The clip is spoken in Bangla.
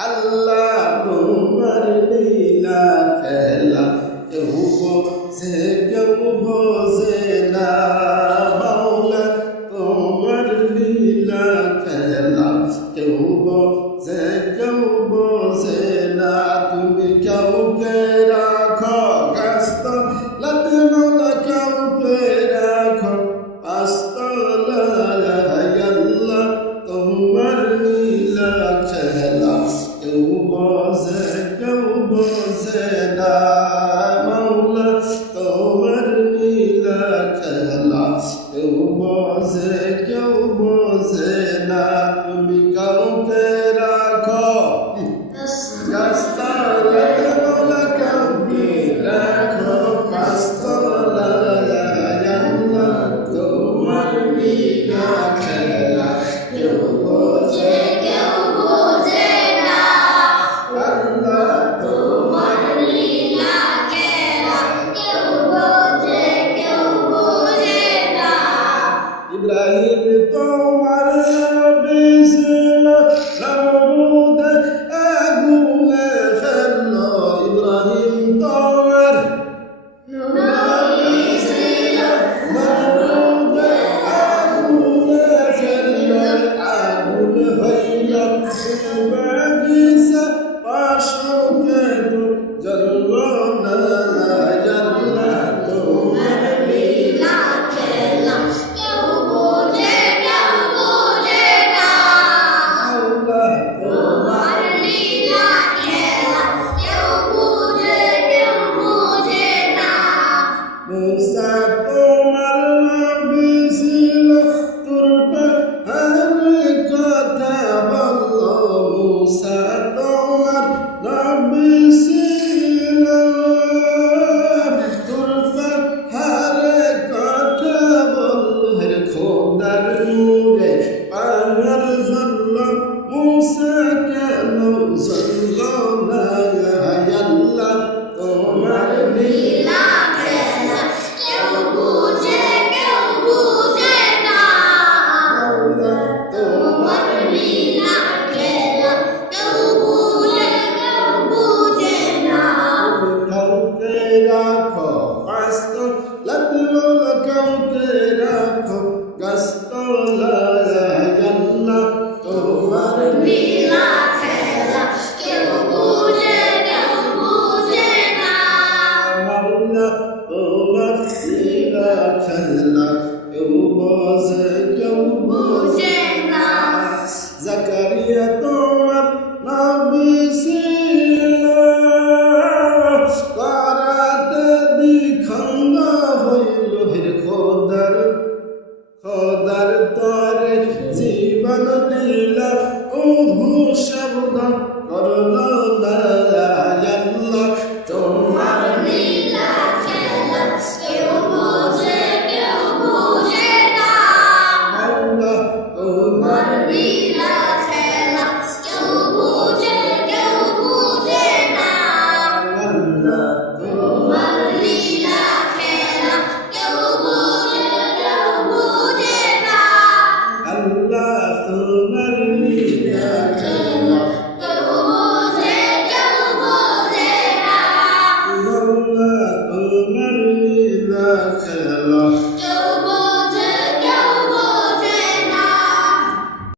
আল্লাহ তোমার লীলা খেলা কেউ বোঝে কেউ বোঝে না মাওলা তোমার লীলা খেলা কেউ বোঝে কেউ বোঝে না তুমি কাউকে রাখো গাছতলাত মাওলা কাউকে রাখো পাঁচতলায় আল্লাহ তোমার লীলা খেলা কেউ বোঝে না মাওলা তোমার লীলা খেলা কেউ বোঝে না তুমি কাউকে রাখো গাছতলায় মাওলা কাউকে রাখো পাঁচতলায় আল্লাহ তোমার লীলা খেলা কেউ বোঝে না আল্লাহ তোমার লীলা খেলা কেউ বোঝে না ইব্রাহিম তোমার নবী ছিল নমরুদ আগুনে ফেললো ইব্রাহিম তোমার নবী ছিল নমরুদ আগুনে ফেললো আগুন হইল বাগিচা পাশকে তো জ্বললো না আল্লাহ তোমার লীলা খেলা কেউ বোঝে না আল্লাহ তোমার লীলা খেলা কেউ বোঝে না মুসা তোমার নবী ছিল তোর পাহাড়ের কথা বললো মুসা তোমার নবী ছিল তোর পাহাড়ের কথা বললো হের খোদার নূরে পাহাড় জ্বললো মুসা কেন জ্বললো